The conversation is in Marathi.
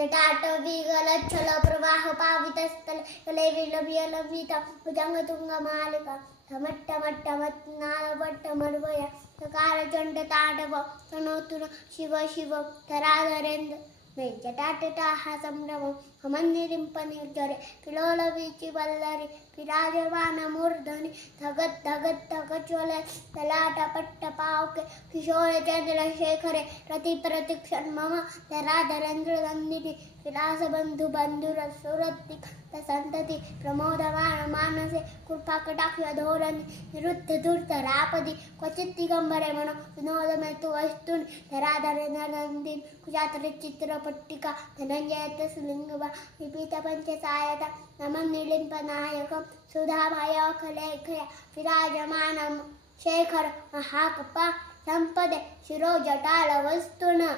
जटाटवीगलच्छल प्रवाह पावितस्थले कले विलव्यलवित भुजङ्गतुङ्गमालिका धमट्टमट्टमत्नादपट्टमर्वय सकारचण्डताडव तनोतु नः शिव शिव धराधरेन्द्र मे जटाटटाः सम्भ्रमं हमन्निरिम्पनिर्जरे पिलोलवीचिवल्लरि विराजमानमूर्धनि धगत् धगत् धगज्वले ललाटपट्टपावके किशोरचन्द्रशेखरे रतिप्रतिक्षन् मम धराधरेन्द्रनन्दिनि विलासबन्धुबन्धुरसुरत्तिसन्तति प्रमोदमानमानसे कृपाकटाक्षधोरनि निरुद्धधूर्तरापदि क्वचित् दिगम्बरे मनो विनोदमेतु वस्तुनि धराधरेन्द्रनन्दिनि कुजातरचित्रपट्टिका धनञ्जयतसलिङ्गवा विपीतपञ्चसायता नमन्निलिम्पनायकं सुधामयोखलेखया विराजमानं शेखर महाकपा सम्पदे शिरोजटालवस्तुना